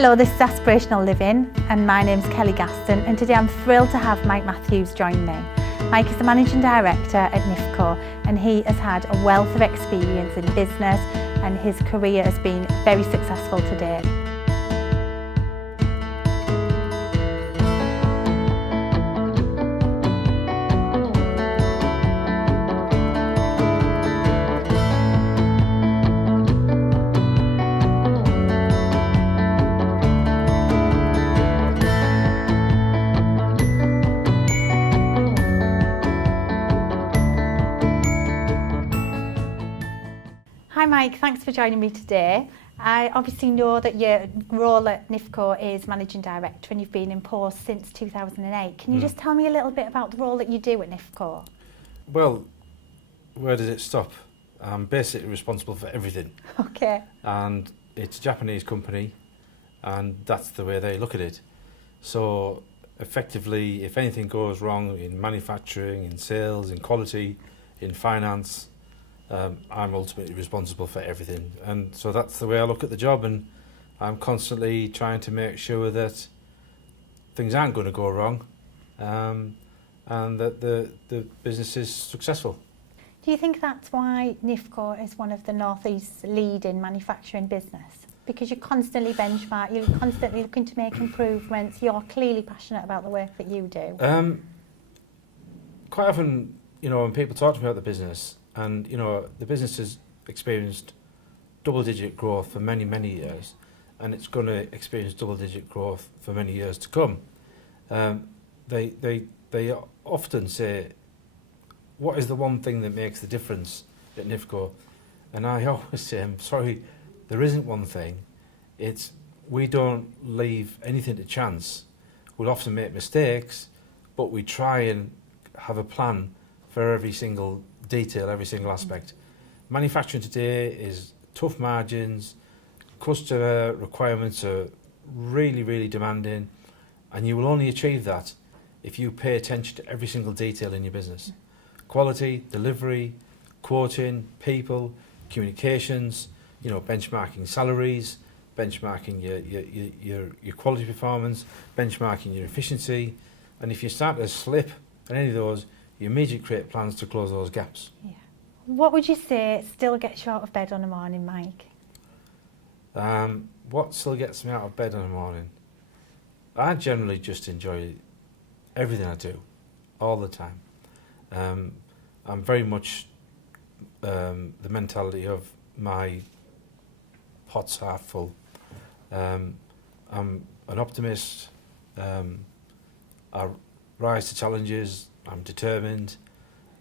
Hello, this is Aspirational Living and my name's Kelly Gaston, and today I'm thrilled to have Mike Matthews join me. Mike is the Managing Director at Nifco and he has had a wealth of experience in business and his career has been very successful to date. Hi Mike, thanks for joining me today. I obviously know that your role at Nifco is Managing Director and you've been in post since 2008. Can you just tell me a little bit about the role that you do at Nifco? Well, where does it stop? I'm basically responsible for everything. Okay. And it's a Japanese company and that's the way they look at it. So effectively, if anything goes wrong in manufacturing, in sales, in quality, in finance, I'm ultimately responsible for everything, and so that's the way I look at the job, and I'm constantly trying to make sure that things aren't going to go wrong and that the business is successful. Do you think that's why Nifco is one of the North East's leading manufacturing business? Because you're constantly benchmark, you're constantly looking to make improvements, you're clearly passionate about the work that you do. Quite often, when people talk to me about the business, and the business has experienced double-digit growth for many, many years, and it's going to experience double-digit growth for many years to come. They often say, "What is the one thing that makes the difference at Nifco?" And I always say, "I'm sorry, there isn't one thing. It's we don't leave anything to chance. We'll often make mistakes, but we try and have a plan for every single detail, every single aspect." Manufacturing today is tough margins, customer requirements are really, really demanding, and you will only achieve that if you pay attention to every single detail in your business. Quality, delivery, quoting, people, communications, benchmarking salaries, benchmarking your quality performance, benchmarking your efficiency, and if you start to slip on any of those, you immediately create plans to close those gaps. Yeah. What would you say still gets you out of bed on a morning, Mike? What still gets me out of bed in the morning? I generally just enjoy everything I do, all the time. I'm very much the mentality of my pot's half full. I'm an optimist. I rise to challenges. I'm determined,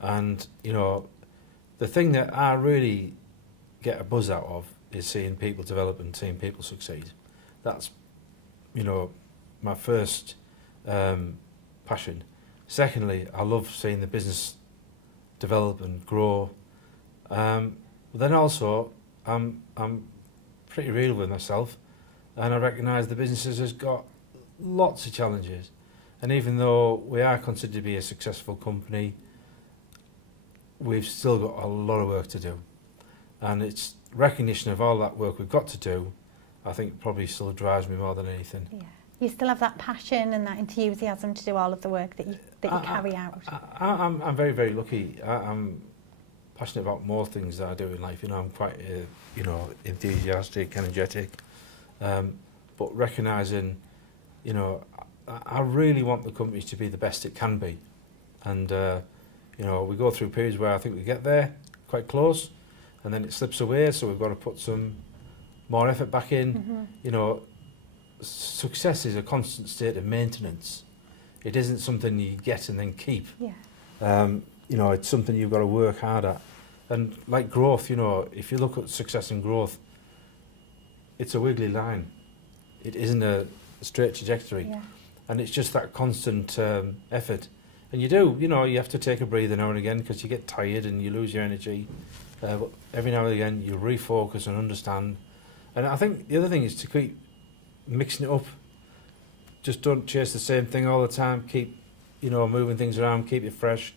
and the thing that I really get a buzz out of is seeing people develop and seeing people succeed. That's my first passion. Secondly, I love seeing the business develop and grow. Then also, I'm pretty real with myself, and I recognise the business has got lots of challenges. And even though we are considered to be a successful company, we've still got a lot of work to do. And it's recognition of all that work we've got to do, I think probably still drives me more than anything. Yeah. You still have that passion and that enthusiasm to do all of the work that you carry out. I'm very, very lucky. I'm passionate about more things that I do in life. I'm quite, enthusiastic, energetic. But recognising, I really want the company to be the best it can be, and we go through periods where I think we get there quite close, and then it slips away. So we've got to put some more effort back in. Success is a constant state of maintenance. It isn't something you get and then keep. Yeah. It's something you've got to work hard at, and like growth. If you look at success and growth, it's a wiggly line. It isn't a straight trajectory. Yeah. And it's just that constant effort. And you have to take a breather now and again because you get tired and you lose your energy. But every now and again you refocus and understand. And I think the other thing is to keep mixing it up. Just don't chase the same thing all the time. Keep, moving things around, keep it fresh.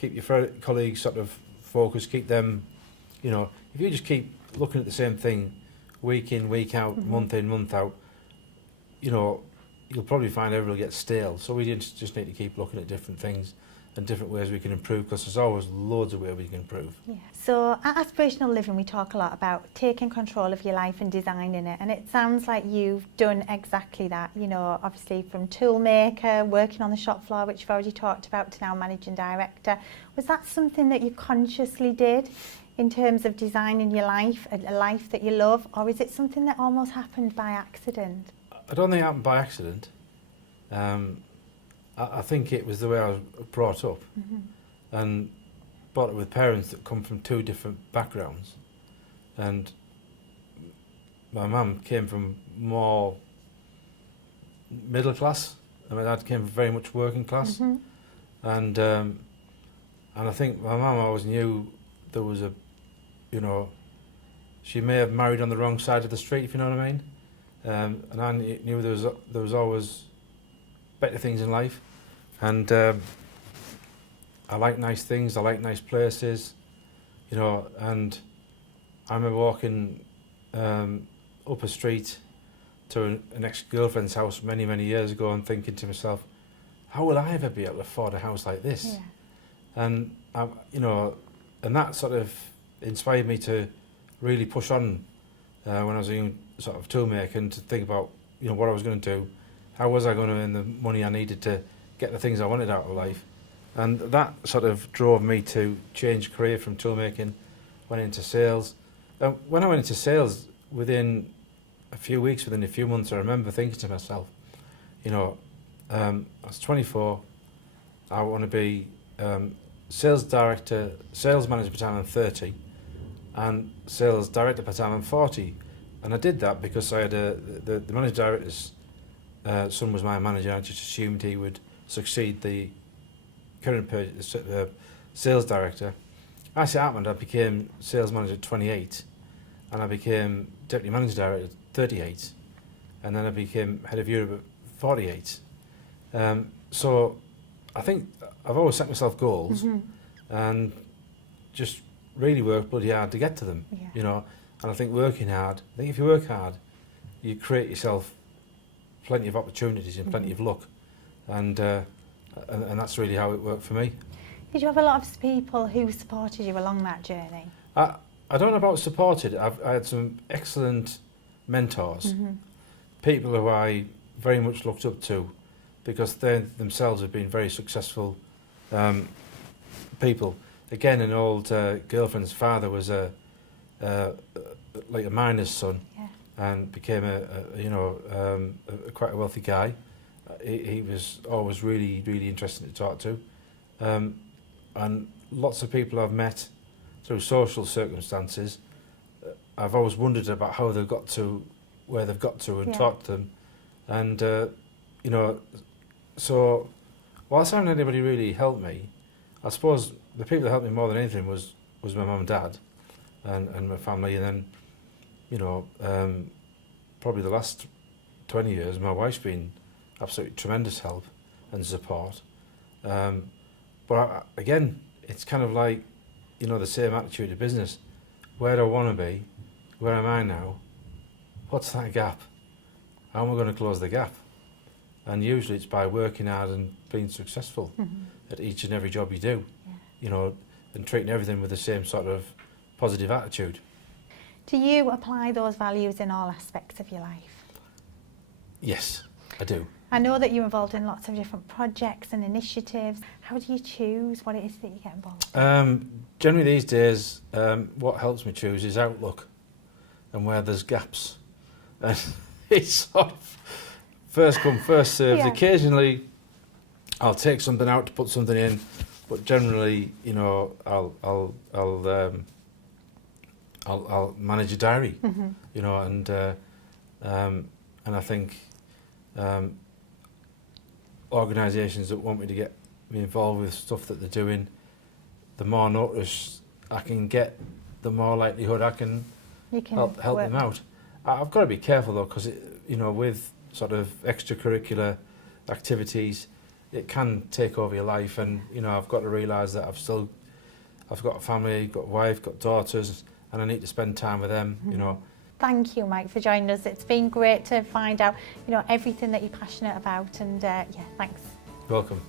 Keep your colleagues sort of focused, keep them, if you just keep looking at the same thing week in, week out, month in, month out, you know, you'll probably find everyone will get stale. So we just need to keep looking at different things and different ways we can improve, because there's always loads of ways we can improve. Yeah. So at Aspirational Living, we talk a lot about taking control of your life and designing it, and it sounds like you've done exactly that. You know, obviously from toolmaker, working on the shop floor, which you've already talked about, to now managing director. Was that something that you consciously did in terms of designing your life, a life that you love, or is it something that almost happened by accident? I don't think it happened by accident. I think it was the way I was brought up, and brought up with parents that come from two different backgrounds. And my mum came from more middle class, and my dad came from very much working class. And I think my mum always knew there was a, you know, she may have married on the wrong side of the street, if you know what I mean. And I knew there was always better things in life, and I like nice things, I like nice places, you know. And I remember walking up a street to an ex-girlfriend's house many years ago and thinking to myself, how will I ever be able to afford a house like this? Yeah. And you know, and that sort of inspired me to really push on when I was a young sort of toolmaker, and to think about, you know, what I was going to do. How was I going to earn the money I needed to get the things I wanted out of life? And that sort of drove me to change career from toolmaking, went into sales. When I went into sales, within a few weeks, within a few months, I remember thinking to myself, you know, I was 24, I want to be sales director, sales manager per time I'm 30, and sales director per time I'm 40. And I did that because I had the manager director's son was my manager. I just assumed he would succeed the current sales director. As it happened, I became sales manager at 28, and I became deputy manager director at 38, and then I became head of Europe at 48. So I think I've always set myself goals, and just really worked bloody hard to get to them. Yeah. You know, and I think working hard, I think if you work hard, you create yourself plenty of opportunities and plenty of luck, and that's really how it worked for me. Did you have a lot of people who supported you along that journey? I don't know about supported. I had some excellent mentors, people who I very much looked up to, because they themselves have been very successful people. Again, an old girlfriend's father was like a miner's son. Yeah. And became quite a wealthy guy. He was always really interesting to talk to, and lots of people I've met through social circumstances, I've always wondered about how they've got to where they've got to, and talked to them, and you know, so whilst I haven't had anybody really help me, I suppose the people that helped me more than anything was my mum and dad, and my family, and then, you know, probably the last 20 years, my wife's been absolutely tremendous help and support. But again, it's kind of like, you know, the same attitude to business. Where do I want to be? Where am I now? What's that gap? How am I going to close the gap? And usually it's by working hard and being successful at each and every job you do, you know, and treating everything with the same sort of positive attitude. Do you apply those values in all aspects of your life? Yes, I do. I know that you're involved in lots of different projects and initiatives. How do you choose what it is that you get involved in? Generally these days, what helps me choose is outlook and where there's gaps. And it's sort of first come, first served. Yeah. Occasionally I'll take something out to put something in, but generally, you know, I'll manage a diary, you know, and I think organisations that want me to get me involved with stuff that they're doing, the more notice I can get, the more likelihood I can help them out. I've got to be careful though, because you know, with sort of extracurricular activities, it can take over your life, and you know, I've got to realise that I've got a family, got a wife, got daughters, and I need to spend time with them, you know. thank you, Mike, for joining us. It's been great to find out, everything that you're passionate about, and yeah, thanks. Welcome.